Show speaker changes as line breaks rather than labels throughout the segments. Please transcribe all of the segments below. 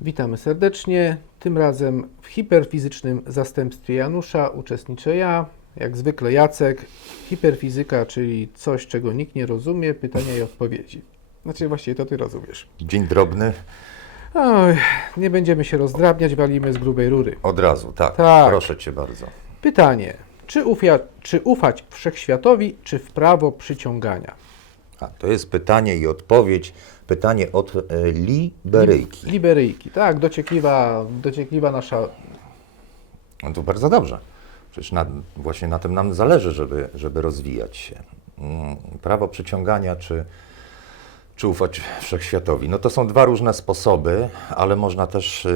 Witamy serdecznie. Tym razem w hiperfizycznym zastępstwie Janusza uczestniczę ja, jak zwykle Jacek. Hiperfizyka, czyli coś, czego nikt nie rozumie, pytania i odpowiedzi. Znaczy właściwie to ty rozumiesz.
Dzień drobny,
Oj, nie będziemy się rozdrabniać, walimy z grubej rury.
od razu, tak.
Tak.
Proszę cię bardzo.
Pytanie, czy, ufia, czy ufać wszechświatowi, czy w prawo przyciągania?
A, to jest pytanie i odpowiedź. Pytanie od e, Liberyjki.
Liberyjki, tak, dociekliwa, dociekliwa nasza
No to bardzo dobrze. Przecież na, właśnie na tym nam zależy, żeby, żeby rozwijać się. Mm, Prawo przyciągania czy, czy ufać wszechświatowi. No to są dwa różne sposoby, ale można też y,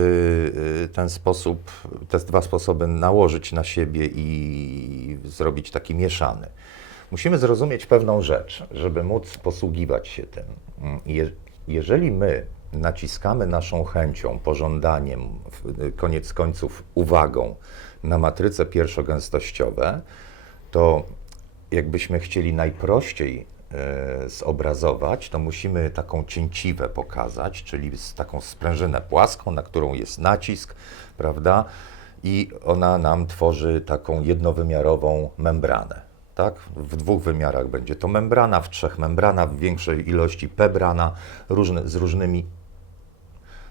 y, ten sposób, te dwa sposoby nałożyć na siebie i zrobić taki mieszany. Musimy zrozumieć pewną rzecz, żeby móc posługiwać się tym. Je, jeżeli my naciskamy naszą chęcią, pożądaniem, w- koniec końców uwagą na matryce pierwszogęstościowe, to jakbyśmy chcieli najprościej zobrazować, to musimy taką cięciwę pokazać, czyli taką sprężynę płaską, na którą jest nacisk, prawda? I ona nam tworzy taką jednowymiarową membranę. Tak? W dwóch wymiarach będzie to membrana, w trzech membrana, w większej ilości pebrana, różne, z różnymi,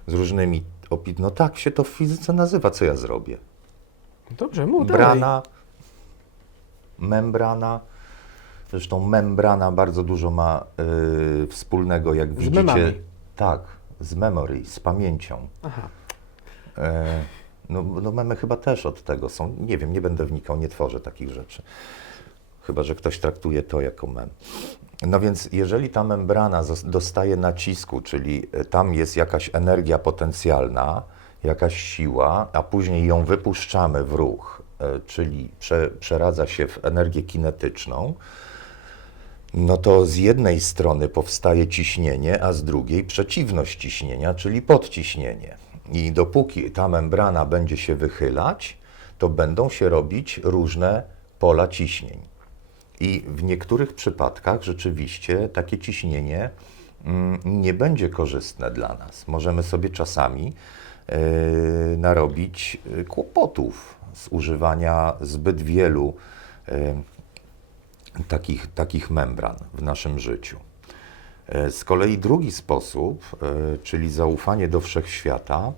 z różnymi opi- No tak się to w fizyce nazywa, co ja zrobię.
Dobrze, mów.
Brana, membrana. Zresztą membrana bardzo dużo ma y, wspólnego, jak widzicie.
memami.
Tak, z memory, z pamięcią.
Aha.
E, no, no memy chyba też od tego są. Nie wiem, nie będę wnikał, nie tworzę takich rzeczy. Chyba, że ktoś traktuje to jako mem. No więc jeżeli ta membrana dostaje nacisku, czyli e, tam jest jakaś energia potencjalna, jakaś siła, a później ją wypuszczamy w ruch, e, czyli prze, przeradza się w energię kinetyczną, no to z jednej strony powstaje ciśnienie, a z drugiej przeciwność ciśnienia, czyli podciśnienie. I dopóki ta membrana będzie się wychylać, to będą się robić różne pola ciśnień. I w niektórych przypadkach rzeczywiście takie ciśnienie mm, nie będzie korzystne dla nas. Możemy sobie czasami e, narobić e, kłopotów z używania zbyt wielu e, takich, takich membran w naszym życiu. E, Z kolei drugi sposób, e, czyli zaufanie do wszechświata,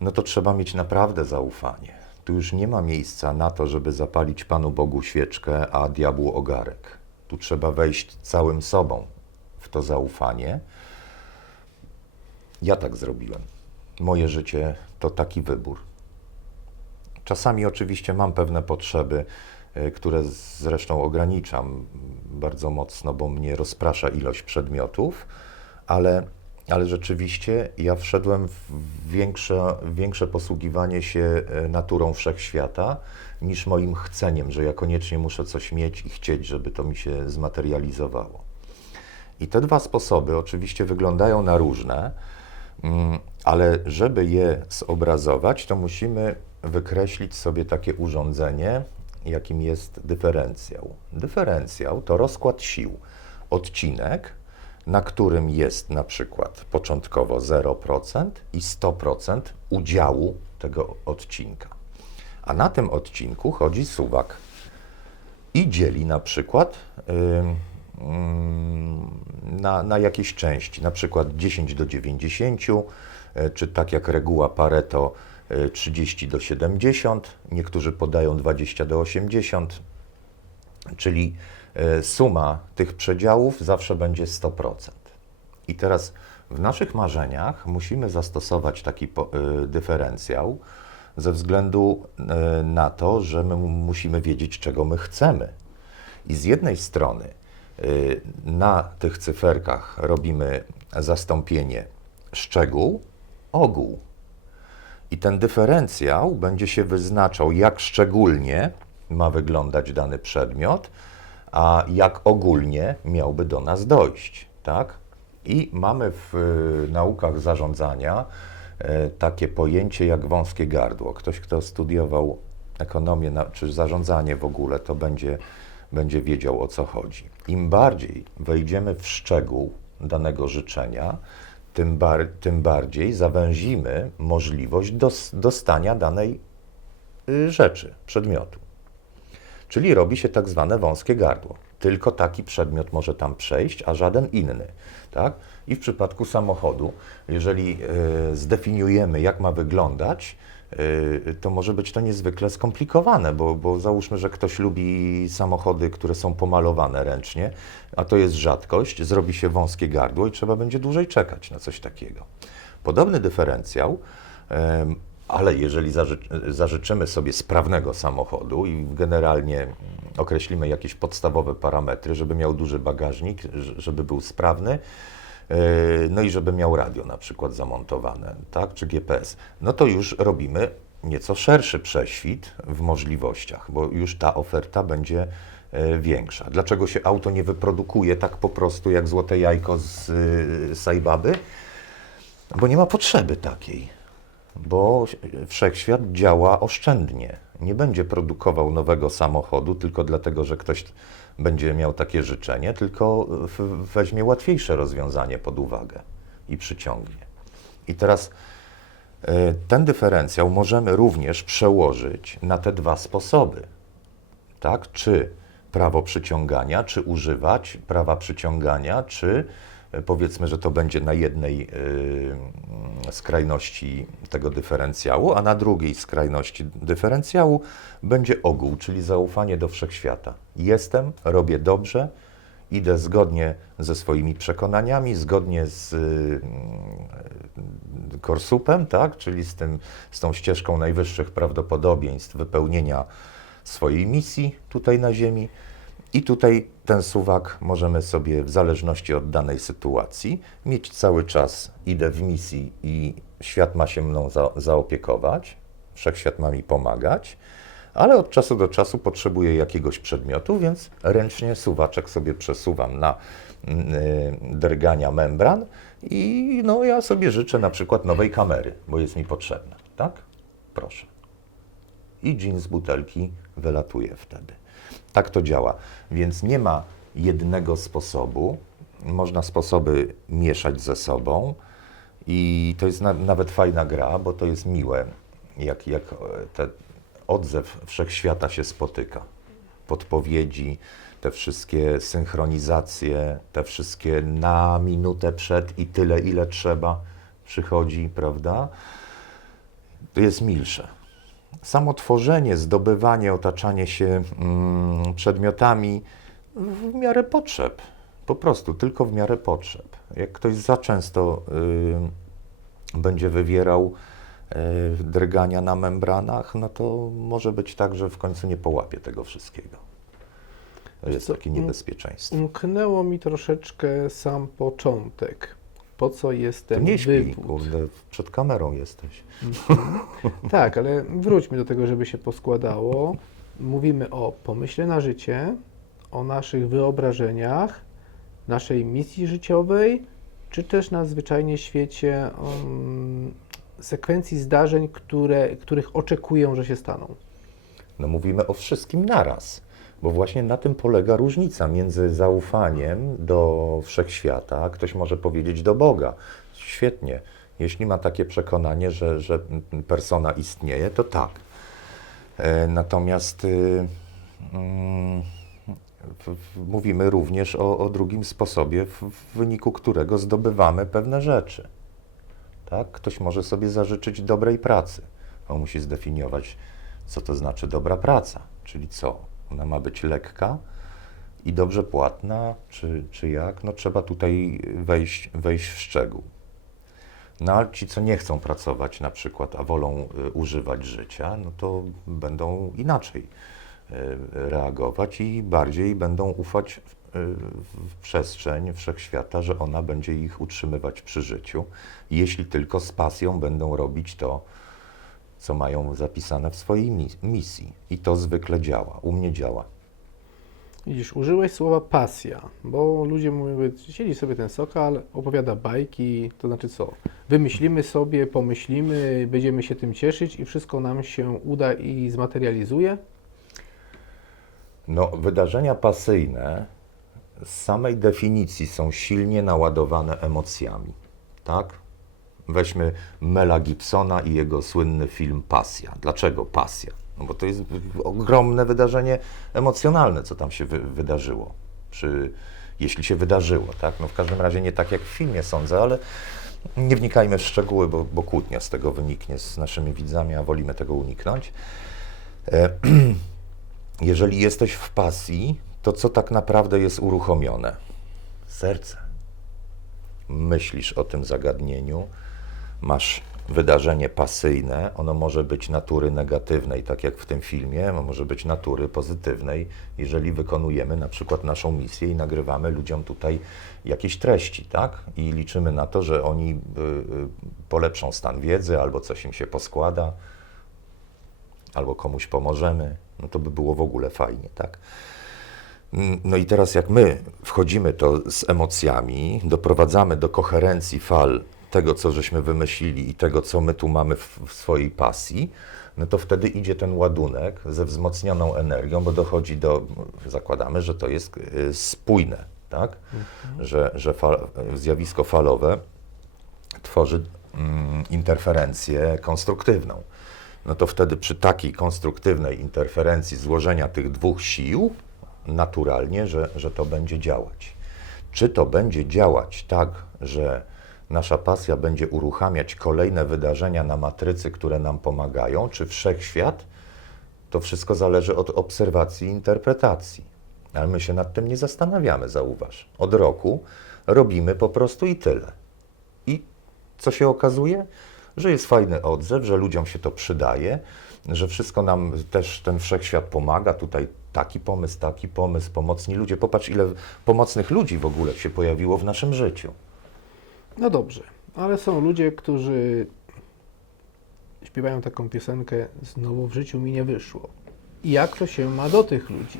no to trzeba mieć naprawdę zaufanie. Tu już nie ma miejsca na to, żeby zapalić Panu Bogu świeczkę, a diabłu ogarek. Tu trzeba wejść całym sobą w to zaufanie. Ja tak zrobiłem. Moje życie to taki wybór. Czasami oczywiście mam pewne potrzeby, które zresztą ograniczam bardzo mocno, bo mnie rozprasza ilość przedmiotów, ale, ale rzeczywiście ja wszedłem w większe, większe posługiwanie się e, naturą wszechświata niż moim chceniem, że ja koniecznie muszę coś mieć i chcieć, żeby to mi się zmaterializowało. I te dwa sposoby oczywiście wyglądają na różne, mm, ale żeby je zobrazować, to musimy wykreślić sobie takie urządzenie, jakim jest dyferencjał. Dyferencjał to rozkład sił, odcinek, na którym jest na przykład początkowo 0% i 100% udziału tego odcinka. A na tym odcinku chodzi suwak i dzieli na przykład ym, ym, na, na jakieś części, na przykład 10 do 90, y, czy tak jak reguła Pareto 30 do 70, niektórzy podają 20 do 80, czyli y, suma tych przedziałów zawsze będzie 100%. I teraz w naszych marzeniach musimy zastosować taki y, dyferencjał ze względu y, na to, że my mu- musimy wiedzieć, czego my chcemy. I z jednej strony na tych cyferkach robimy zastąpienie szczegół, ogół. I ten dyferencjał będzie się wyznaczał, jak szczególnie ma wyglądać dany przedmiot, a jak ogólnie miałby do nas dojść. Tak? I mamy w y, naukach zarządzania e, takie pojęcie jak wąskie gardło. Ktoś, kto studiował ekonomię na, czy zarządzanie w ogóle, to będzie, będzie wiedział o co chodzi. Im bardziej wejdziemy w szczegół danego życzenia, tym, bar, tym bardziej zawęzimy możliwość dos, dostania danej y, rzeczy, przedmiotu. Czyli robi się tak zwane wąskie gardło. Tylko taki przedmiot może tam przejść, a żaden inny. Tak? I w przypadku samochodu, jeżeli y, zdefiniujemy, jak ma wyglądać, to może być to niezwykle skomplikowane, bo, bo załóżmy, że ktoś lubi samochody, które są pomalowane ręcznie, a to jest rzadkość, zrobi się wąskie gardło i trzeba będzie dłużej czekać na coś takiego. Podobny dyferencjał ale jeżeli zaży, zażyczymy sobie sprawnego samochodu i generalnie określimy jakieś podstawowe parametry, żeby miał duży bagażnik, żeby był sprawny, no i żeby miał radio na przykład zamontowane, tak, czy GPS, no to już robimy nieco szerszy prześwit w możliwościach, bo już ta oferta będzie e, większa. Dlaczego się auto nie wyprodukuje tak po prostu jak złote jajko z y, Sajbaby? Bo nie ma potrzeby takiej bo wszechświat działa oszczędnie. Nie będzie produkował nowego samochodu tylko dlatego, że ktoś będzie miał takie życzenie, tylko weźmie łatwiejsze rozwiązanie pod uwagę i przyciągnie. I teraz e, ten dyferencjał możemy również przełożyć na te dwa sposoby. Tak? Czy prawo przyciągania, czy używać prawa przyciągania, czy powiedzmy, że to będzie na jednej y, skrajności tego dyferencjału, a na drugiej skrajności dyferencjału będzie ogół, czyli zaufanie do wszechświata. Jestem, robię dobrze, idę zgodnie ze swoimi przekonaniami, zgodnie z y, korsupem, tak? czyli z, tym, z tą ścieżką najwyższych prawdopodobieństw wypełnienia swojej misji tutaj na Ziemi. I tutaj ten suwak możemy sobie, w zależności od danej sytuacji, mieć cały czas idę w misji i świat ma się mną za, zaopiekować, wszechświat ma mi pomagać, ale od czasu do czasu potrzebuję jakiegoś przedmiotu, więc ręcznie suwaczek sobie przesuwam na mm, y, drgania membran i no, ja sobie życzę na przykład nowej kamery, bo jest mi potrzebna, tak? Proszę i dżin z butelki wylatuje wtedy. Tak to działa. Więc nie ma jednego sposobu. Można sposoby mieszać ze sobą i to jest na, nawet fajna gra, bo to jest miłe, jak, jak e, ten odzew wszechświata się spotyka. Podpowiedzi, te wszystkie synchronizacje, te wszystkie na minutę przed i tyle, ile trzeba przychodzi, prawda? To jest milsze samo tworzenie, zdobywanie, otaczanie się mm, przedmiotami w miarę potrzeb. Po prostu, tylko w miarę potrzeb. Jak ktoś za często y, będzie wywierał y, drgania na membranach, no to może być tak, że w końcu nie połapie tego wszystkiego. To jest takie niebezpieczeństwo.
Umknęło mi troszeczkę sam początek. Po co jest
To
ten
nie śpi,
wywód?
kurde, przed kamerą jesteś.
Tak, ale wróćmy do tego, żeby się poskładało. Mówimy o pomyśle na życie, o naszych wyobrażeniach, naszej misji życiowej, czy też na zwyczajnie świecie um, sekwencji zdarzeń, które, których oczekują, że się staną.
No mówimy o wszystkim naraz, bo właśnie na tym polega różnica między zaufaniem do wszechświata, ktoś może powiedzieć do Boga. Świetnie. Jeśli ma takie przekonanie, że, że persona istnieje, to tak. E, Natomiast y, mm, mówimy również o, o drugim sposobie, w, w wyniku którego zdobywamy pewne rzeczy. Tak? Ktoś może sobie zażyczyć dobrej pracy. On musi zdefiniować, co to znaczy dobra praca, czyli co? Ona ma być lekka i dobrze płatna, czy, czy jak? No trzeba tutaj wejść, wejść w szczegół. No ale ci, co nie chcą pracować na przykład, a wolą y, używać życia, no to będą inaczej y, reagować i bardziej będą ufać y, w przestrzeń wszechświata, że ona będzie ich utrzymywać przy życiu, jeśli tylko z pasją będą robić to, co mają zapisane w swojej mis- misji. I to zwykle działa. U mnie działa.
Widzisz, użyłeś słowa pasja, bo ludzie mówią, siedzi sobie ten sokal, opowiada bajki, to znaczy co? Wymyślimy sobie, pomyślimy, będziemy się tym cieszyć i wszystko nam się uda i zmaterializuje?
No, wydarzenia pasyjne z samej definicji są silnie naładowane emocjami, tak? Weźmy Mela Gibsona i jego słynny film Pasja. Dlaczego Pasja? No bo to jest ogromne wydarzenie emocjonalne, co tam się wy wydarzyło. Przy, jeśli się wydarzyło, tak? No w każdym razie nie tak jak w filmie sądzę, ale nie wnikajmy w szczegóły, bo, bo kłótnia z tego wyniknie z naszymi widzami, a wolimy tego uniknąć. E, jeżeli jesteś w pasji, to co tak naprawdę jest uruchomione? Serce. Myślisz o tym zagadnieniu, masz wydarzenie pasyjne, ono może być natury negatywnej, tak jak w tym filmie, może być natury pozytywnej, jeżeli wykonujemy na przykład naszą misję i nagrywamy ludziom tutaj jakieś treści, tak? I liczymy na to, że oni y, y, polepszą stan wiedzy albo coś im się poskłada albo komuś pomożemy, no to by było w ogóle fajnie, tak? Mm, No i teraz jak my wchodzimy to z emocjami, doprowadzamy do koherencji fal tego, co żeśmy wymyślili i tego, co my tu mamy w, w swojej pasji, no to wtedy idzie ten ładunek ze wzmocnioną energią, bo dochodzi do, zakładamy, że to jest y, spójne, tak? Że, że fal, zjawisko falowe tworzy mm, interferencję konstruktywną. No to wtedy przy takiej konstruktywnej interferencji złożenia tych dwóch sił, naturalnie, że, że to będzie działać. Czy to będzie działać tak, że nasza pasja będzie uruchamiać kolejne wydarzenia na matrycy, które nam pomagają, czy wszechświat, to wszystko zależy od obserwacji i interpretacji. Ale my się nad tym nie zastanawiamy, zauważ. Od roku robimy po prostu i tyle. I co się okazuje? Że jest fajny odzew, że ludziom się to przydaje, że wszystko nam też ten wszechświat pomaga. Tutaj taki pomysł, taki pomysł, pomocni ludzie. Popatrz, ile pomocnych ludzi w ogóle się pojawiło w naszym życiu.
No dobrze, ale są ludzie, którzy śpiewają taką piosenkę Znowu w życiu mi nie wyszło. I jak to się ma do tych ludzi?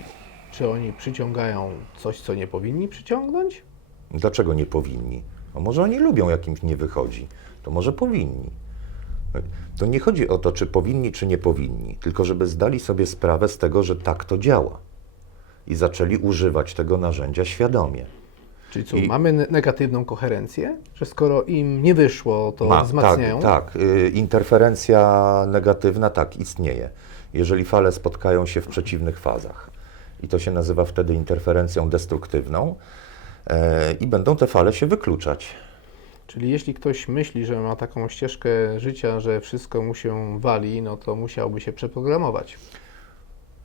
Czy oni przyciągają coś, co nie powinni przyciągnąć?
Dlaczego nie powinni? A może oni lubią, jak im nie wychodzi? To może powinni. To nie chodzi o to, czy powinni, czy nie powinni, tylko żeby zdali sobie sprawę z tego, że tak to działa i zaczęli używać tego narzędzia świadomie.
Czyli co,
I-
mamy ne- negatywną koherencję? Że skoro im nie wyszło, to
Ma-
wzmacniają?
Tak, tak. Y, Interferencja negatywna tak istnieje, jeżeli fale spotkają się w przeciwnych fazach. I to się nazywa wtedy interferencją destruktywną e, i będą te fale się wykluczać.
Czyli jeśli ktoś myśli, że ma taką ścieżkę życia, że wszystko mu się wali, no to musiałby się przeprogramować.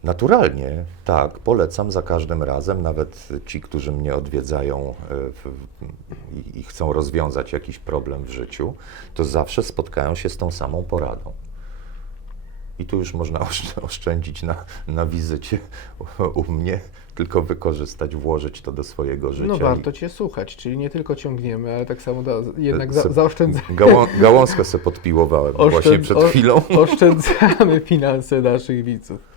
Naturalnie, tak, polecam za każdym razem, nawet ci, którzy mnie odwiedzają e, i, i chcą rozwiązać jakiś problem w życiu, to zawsze spotkają się z tą samą poradą. I tu już można oszczę- oszczędzić na, na wizycie u mnie, tylko wykorzystać, włożyć to do swojego życia.
No
i-
warto Cię słuchać, czyli nie tylko ciągniemy, ale tak samo da, jednak za, zaoszczędzamy.
Gałą, gałązkę sobie podpiłowałem właśnie przed
o-
chwilą.
Oszczędzamy finanse naszych widzów.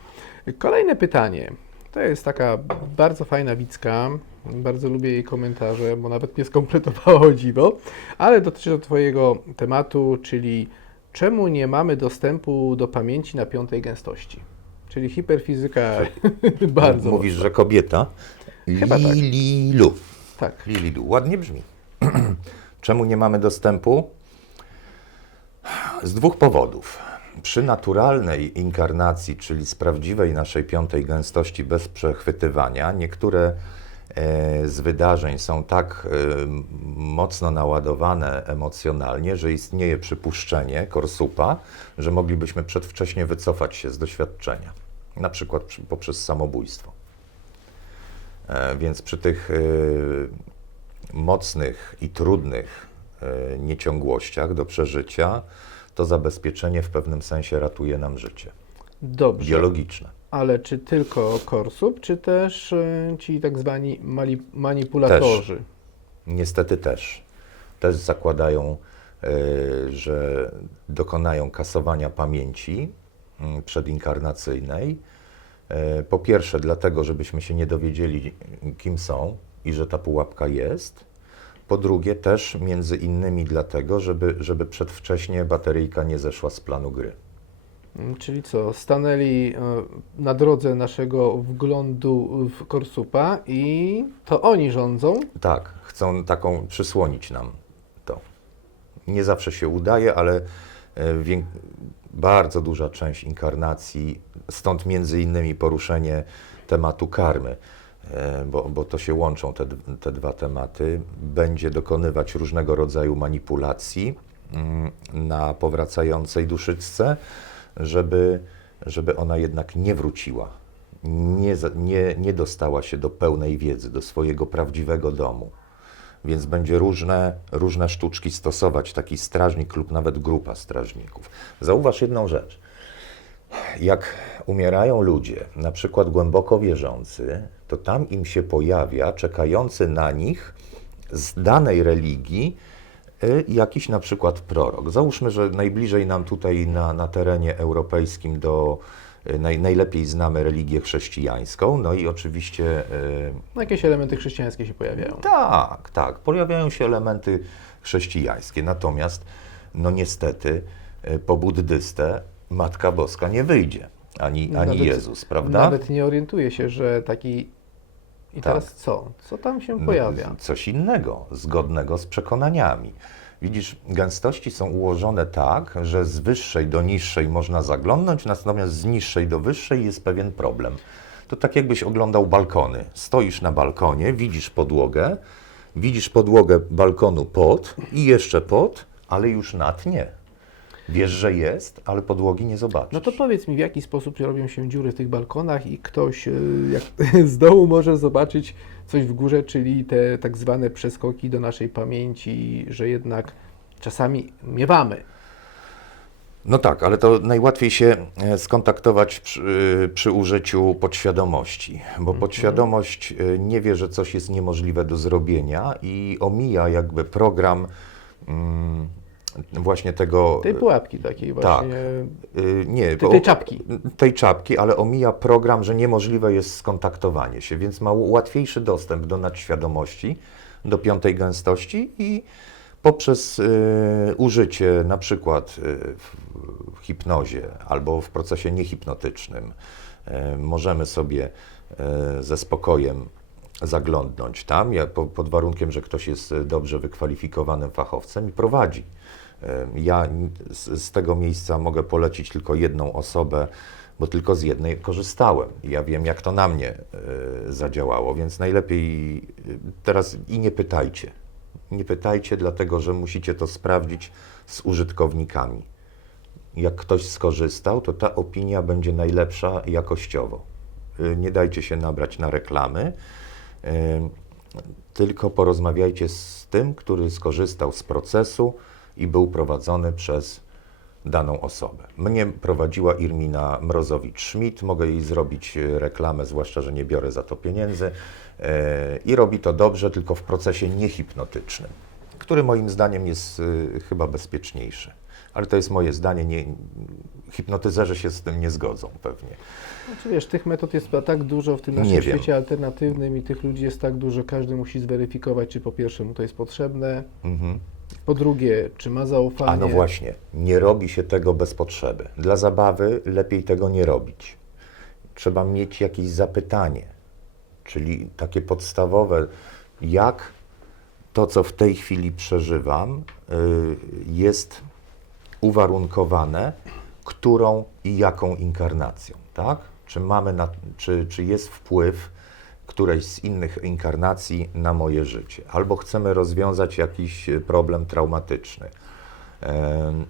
Kolejne pytanie. To jest taka bardzo fajna widzka. Bardzo lubię jej komentarze, bo nawet mnie skompletowała dziwo. Ale dotyczy to Twojego tematu, czyli czemu nie mamy dostępu do pamięci na piątej gęstości? Czyli hiperfizyka bardzo
Mówisz,
mocno.
że kobieta.
Chyba tak.
Lililu.
Tak.
Lililu. Ładnie brzmi. Czemu nie mamy dostępu? Z dwóch powodów. Przy naturalnej inkarnacji, czyli z prawdziwej naszej piątej gęstości bez przechwytywania, niektóre e, z wydarzeń są tak e, mocno naładowane emocjonalnie, że istnieje przypuszczenie korsupa, że moglibyśmy przedwcześnie wycofać się z doświadczenia, na przykład przy, poprzez samobójstwo. E, Więc przy tych mocnych i trudnych nieciągłościach do przeżycia, to zabezpieczenie w pewnym sensie ratuje nam życie
Dobrze.
biologiczne.
Ale czy tylko korsup, czy też y, ci tak zwani manipulatorzy?
Niestety też. Też zakładają, e, że dokonają kasowania pamięci mm, przedinkarnacyjnej E, Po pierwsze, dlatego, żebyśmy się nie dowiedzieli, kim są i że ta pułapka jest. Po drugie, też między innymi dlatego, żeby, żeby przedwcześnie bateryjka nie zeszła z planu gry.
Czyli co, stanęli e, na drodze naszego wglądu w Korsupa i to oni rządzą.
Tak, chcą taką przysłonić nam to. Nie zawsze się udaje, ale e, bardzo duża część inkarnacji, stąd między innymi poruszenie tematu karmy, bo, bo to się łączą te, te dwa tematy, będzie dokonywać różnego rodzaju manipulacji mm, na powracającej duszyczce, żeby, żeby ona jednak nie wróciła, nie, nie, nie dostała się do pełnej wiedzy, do swojego prawdziwego domu. Więc będzie różne, różne sztuczki stosować taki strażnik lub nawet grupa strażników. Zauważ jedną rzecz. Jak umierają ludzie, na przykład głęboko wierzący, to tam im się pojawia czekający na nich z danej religii y, jakiś na przykład prorok. Załóżmy, że najbliżej nam tutaj na, na terenie europejskim do y, naj, najlepiej znamy religię chrześcijańską, no i oczywiście y,
No, jakieś elementy chrześcijańskie się pojawiają.
tak, tak. Pojawiają się elementy chrześcijańskie. Natomiast, no niestety, po buddystę Matka Boska nie wyjdzie. Ani, ani
Nawet-
Jezus, prawda?
Nawet nie orientuje się, że taki. I
Tak.
teraz co? Co tam się
No,
pojawia?
Coś innego, zgodnego z przekonaniami. Widzisz, gęstości są ułożone tak, że z wyższej do niższej można zaglądnąć, natomiast z niższej do wyższej jest pewien problem. To tak jakbyś oglądał balkony. Stoisz na balkonie, widzisz podłogę, widzisz podłogę balkonu pod i jeszcze pod, ale już nad nie. Wiesz, że jest, ale podłogi nie zobaczysz.
No to powiedz mi, w jaki sposób robią się dziury w tych balkonach i ktoś y, jak, z dołu może zobaczyć coś w górze, czyli te tak zwane przeskoki do naszej pamięci, że jednak czasami miewamy.
No tak, ale to najłatwiej się e, skontaktować przy, y, przy użyciu podświadomości, bo podświadomość y, nie wie, że coś jest niemożliwe do zrobienia i omija jakby program mm, właśnie tego.
Tej pułapki takiej
tak.
właśnie.
y, nie,
Tej, tej czapki.
tej czapki, ale omija program, że niemożliwe jest skontaktowanie się, więc ma łatwiejszy dostęp do nadświadomości, do piątej gęstości i poprzez y, użycie na przykład w, hipnozie albo w procesie niehipnotycznym y, możemy sobie y, ze spokojem zaglądnąć tam, ja, po, pod warunkiem, że ktoś jest dobrze wykwalifikowanym fachowcem i prowadzi. Ja z, z tego miejsca mogę polecić tylko jedną osobę, bo tylko z jednej korzystałem. Ja wiem, jak to na mnie y, zadziałało, więc najlepiej y, teraz i nie pytajcie. Nie pytajcie, dlatego że musicie to sprawdzić z użytkownikami. Jak ktoś skorzystał, to ta opinia będzie najlepsza jakościowo. Y, Nie dajcie się nabrać na reklamy, tylko porozmawiajcie z tym, który skorzystał z procesu i był prowadzony przez daną osobę. Mnie prowadziła Irmina Mrozowicz-Schmidt, mogę jej zrobić e, reklamę, zwłaszcza, że nie biorę za to pieniędzy e, i robi to dobrze, tylko w procesie niehipnotycznym, który moim zdaniem jest e, chyba bezpieczniejszy. Ale to jest moje zdanie, nie, hipnotyzerzy się z tym nie zgodzą pewnie.
Znaczy, wiesz, tych metod jest tak dużo w tym naszym
Nie wiem.
świecie alternatywnym i tych ludzi jest tak dużo, każdy musi zweryfikować, czy po pierwsze mu to jest potrzebne,
Mhm.
Po drugie, czy ma zaufanie.
A no właśnie, nie robi się tego bez potrzeby. Dla zabawy lepiej tego nie robić. Trzeba mieć jakieś zapytanie, czyli takie podstawowe, jak to, co w tej chwili przeżywam, y, jest uwarunkowane którą i jaką inkarnacją, tak? Czy mamy, na, czy, czy jest wpływ którejś z innych inkarnacji na moje życie, albo chcemy rozwiązać jakiś e, problem traumatyczny.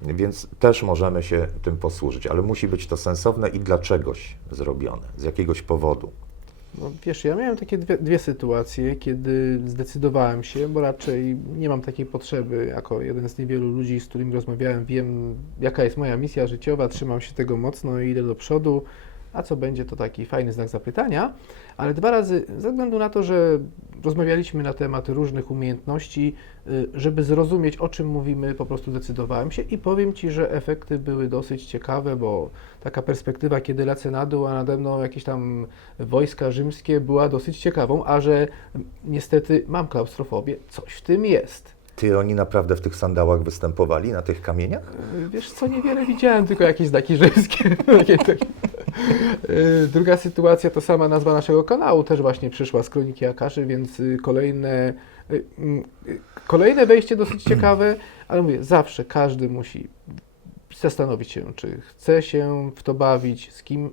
Więc też możemy się tym posłużyć, ale musi być to sensowne i dla czegoś zrobione, z jakiegoś powodu.
No, wiesz, ja miałem takie dwie, dwie sytuacje, kiedy zdecydowałem się, bo raczej nie mam takiej potrzeby, jako jeden z niewielu ludzi, z którymi rozmawiałem, wiem, jaka jest moja misja życiowa, trzymam się tego mocno i idę do przodu. A co będzie to taki fajny znak zapytania, ale dwa razy ze względu na to, że rozmawialiśmy na temat różnych umiejętności, y, żeby zrozumieć o czym mówimy, po prostu decydowałem się i powiem Ci, że efekty były dosyć ciekawe, bo taka perspektywa, kiedy lecę na dół, a nade mną jakieś tam wojska rzymskie była dosyć ciekawą, a że niestety mam klaustrofobię, coś w tym jest.
Ty, oni naprawdę w tych sandałach występowali, na tych kamieniach?
Y, Wiesz co, niewiele widziałem, tylko jakieś znaki rzymskie. Takie. Y, Druga sytuacja to sama nazwa naszego kanału, też właśnie przyszła z Kroniki Akaszy, więc y, kolejne, y, mm, y, kolejne wejście dosyć ciekawe, ale mówię, zawsze każdy musi zastanowić się, czy chce się w to bawić, z kim,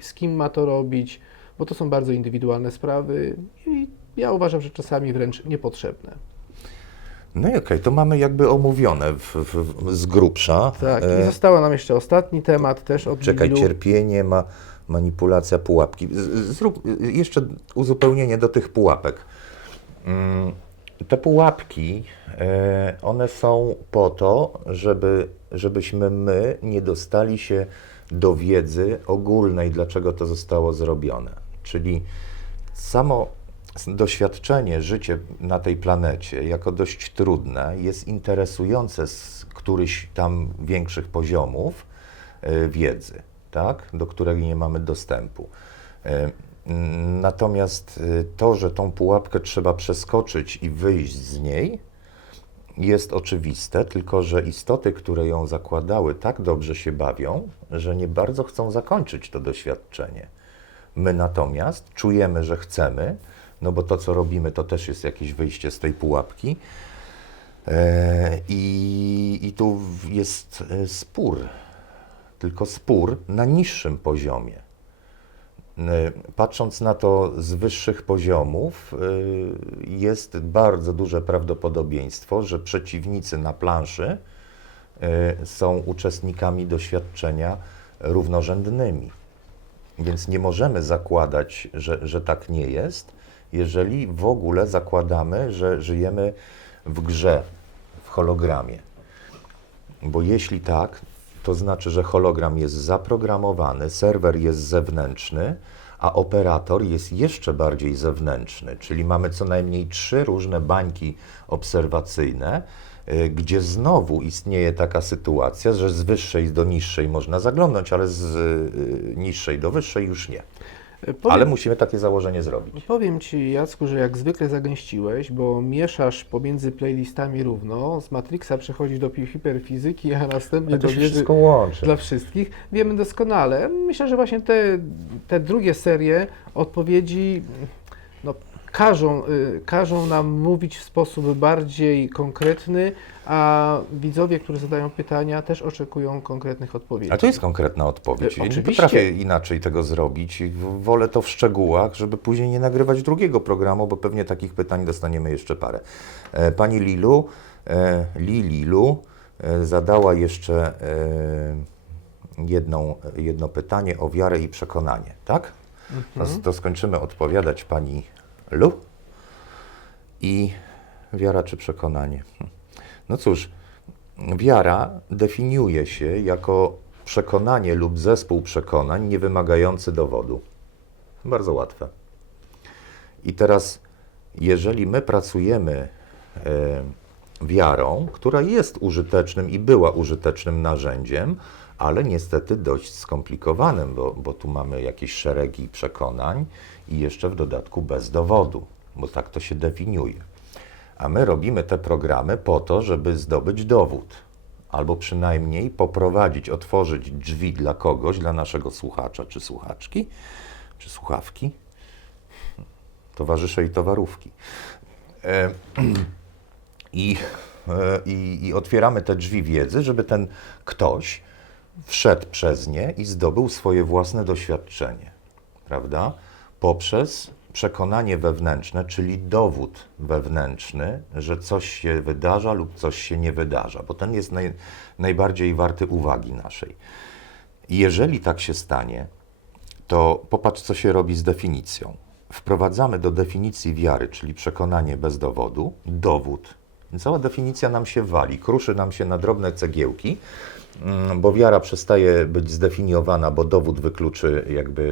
z kim ma to robić, bo to są bardzo indywidualne sprawy i ja uważam, że czasami wręcz niepotrzebne.
No i okej, to mamy jakby omówione w, w, z grubsza.
Tak,
E,
i została nam jeszcze ostatni temat też od
Czekaj,
Lilu.
cierpienie, ma, manipulacja, pułapki. Z- Zrób jeszcze uzupełnienie do tych pułapek. Mm, Te pułapki, e, one są po to, żeby, żebyśmy my nie dostali się do wiedzy ogólnej, dlaczego to zostało zrobione. Czyli samo doświadczenie, życie na tej planecie jako dość trudne jest interesujące z którychś tam większych poziomów e, wiedzy, tak? do której nie mamy dostępu. E, Natomiast e, to, że tą pułapkę trzeba przeskoczyć i wyjść z niej, jest oczywiste, tylko że istoty, które ją zakładały, tak dobrze się bawią, że nie bardzo chcą zakończyć to doświadczenie. My natomiast czujemy, że chcemy, no bo to, co robimy, to też jest jakieś wyjście z tej pułapki. E, I, I tu jest e, spór, tylko spór na niższym poziomie. E, Patrząc na to z wyższych poziomów, jest bardzo duże prawdopodobieństwo, że przeciwnicy na planszy są uczestnikami doświadczenia równorzędnymi. Więc nie możemy zakładać, że, że tak nie jest, jeżeli w ogóle zakładamy, że żyjemy w grze, w hologramie. Bo jeśli tak, to znaczy, że hologram jest zaprogramowany, serwer jest zewnętrzny, a operator jest jeszcze bardziej zewnętrzny. Czyli mamy co najmniej trzy różne bańki obserwacyjne, y, gdzie znowu istnieje taka sytuacja, że z wyższej do niższej można zaglądnąć, ale z y, niższej do wyższej już nie.
Powiem,
Ale musimy takie założenie zrobić.
powiem Ci, Jacku, że jak zwykle zagęściłeś, bo mieszasz pomiędzy playlistami równo, z Matrixa przechodzisz do hiperfizyki, a następnie do wiedzy
łączy.
dla wszystkich. Wiemy doskonale. Myślę, że właśnie te, te drugie serie odpowiedzi no, każą, y, każą nam mówić w sposób bardziej konkretny, a widzowie, którzy zadają pytania, też oczekują konkretnych odpowiedzi.
A to jest konkretna odpowiedź.
E, oczywiście.
potrafię inaczej tego zrobić. Wolę to w szczegółach, żeby później nie nagrywać drugiego programu, bo pewnie takich pytań dostaniemy jeszcze parę. E, Pani Lilu, e, Li Lilu e, zadała jeszcze e, jedną, jedno pytanie o wiarę i przekonanie, tak? To, to skończymy odpowiadać Pani Lu i wiara czy przekonanie. Hm. No cóż, Wiara definiuje się jako przekonanie lub zespół przekonań niewymagający dowodu. Bardzo łatwe. I teraz, jeżeli my pracujemy e, wiarą, która jest użytecznym i była użytecznym narzędziem, ale niestety dość skomplikowanym, bo, bo tu mamy jakieś szeregi przekonań i jeszcze w dodatku bez dowodu, bo tak to się definiuje. A my robimy te programy po to, żeby zdobyć dowód, albo przynajmniej poprowadzić, otworzyć drzwi dla kogoś, dla naszego słuchacza czy słuchaczki, czy słuchawki, towarzysze i towarówki. E, i, e, i, I otwieramy te drzwi wiedzy, żeby ten ktoś wszedł przez nie i zdobył swoje własne doświadczenie, prawda? Poprzez przekonanie wewnętrzne, czyli dowód wewnętrzny, że coś się wydarza lub coś się nie wydarza, bo ten jest naj, najbardziej warty uwagi naszej. Jeżeli tak się stanie, to popatrz, co się robi z definicją. Wprowadzamy do definicji wiary, czyli przekonanie bez dowodu, dowód Cała definicja nam się wali, kruszy nam się na drobne cegiełki, bo wiara przestaje być zdefiniowana, bo dowód wykluczy jakby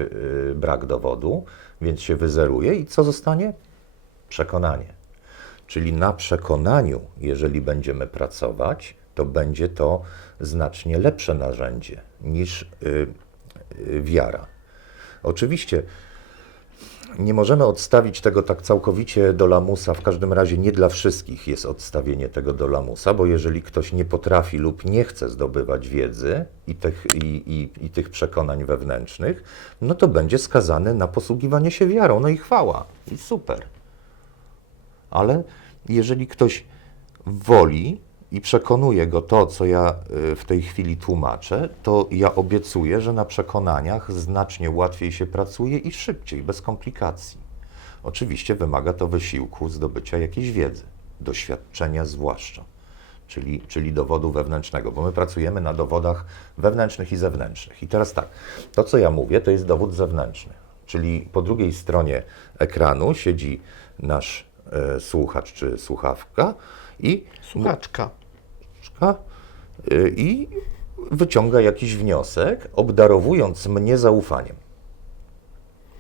y, brak dowodu, więc się wyzeruje i co zostanie? Przekonanie. Czyli na przekonaniu, jeżeli będziemy pracować, to będzie to znacznie lepsze narzędzie niż y, y, wiara. Oczywiście nie możemy odstawić tego tak całkowicie do lamusa, w każdym razie nie dla wszystkich jest odstawienie tego do lamusa, bo jeżeli ktoś nie potrafi lub nie chce zdobywać wiedzy i tych, i, i, i tych przekonań wewnętrznych, no to będzie skazany na posługiwanie się wiarą. No i chwała, i super. Ale jeżeli ktoś woli i przekonuje go to, co ja y, w tej chwili tłumaczę, to ja obiecuję, że na przekonaniach znacznie łatwiej się pracuje i szybciej, bez komplikacji. Oczywiście wymaga to wysiłku zdobycia jakiejś wiedzy, doświadczenia zwłaszcza, czyli, czyli dowodu wewnętrznego, bo my pracujemy na dowodach wewnętrznych i zewnętrznych. I teraz tak, to co ja mówię, to jest dowód zewnętrzny, czyli po drugiej stronie ekranu siedzi nasz e, słuchacz czy słuchawka i
Słuchaczka.
Y, i wyciąga jakiś wniosek, obdarowując mnie zaufaniem.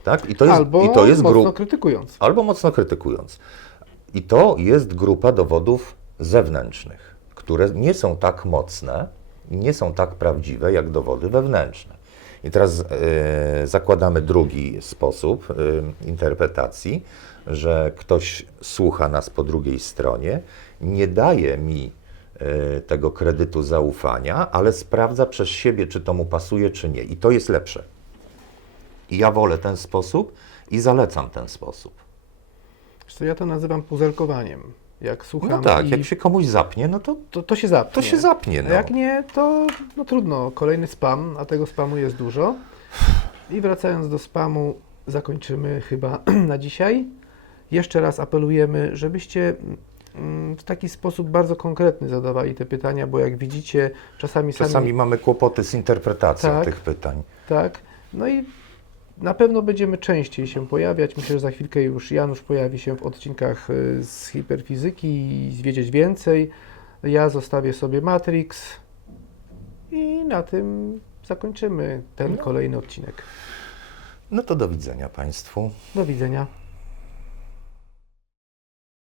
Tak? I to jest,
Albo
i to jest
mocno krytykując.
albo mocno krytykując. I to jest grupa dowodów zewnętrznych, które nie są tak mocne i nie są tak prawdziwe jak dowody wewnętrzne. I teraz e, zakładamy drugi sposób e, interpretacji, że ktoś słucha nas po drugiej stronie, nie daje mi e, tego kredytu zaufania, ale sprawdza przez siebie, czy to mu pasuje, czy nie. I to jest lepsze. I ja wolę ten sposób i zalecam ten sposób.
Co, ja to nazywam puzelkowaniem. Jak słucham
No tak,
i
jak się komuś zapnie, no to,
to, to się zapnie.
to się zapnie.
A
No.
jak nie, to no trudno. Kolejny spam, a tego spamu jest dużo. I wracając do spamu, zakończymy chyba na dzisiaj. Jeszcze raz apelujemy, żebyście mm, w taki sposób bardzo konkretny zadawali te pytania, bo jak widzicie, czasami sami
Czasami mamy kłopoty z interpretacją
Tak.
tych pytań.
Tak. No i na pewno będziemy częściej się pojawiać. Myślę, że za chwilkę już Janusz pojawi się w odcinkach y, z hiperfizyki i wiedzieć więcej. Ja zostawię sobie Matrix i na tym zakończymy ten kolejny odcinek.
No to do widzenia Państwu.
Do widzenia.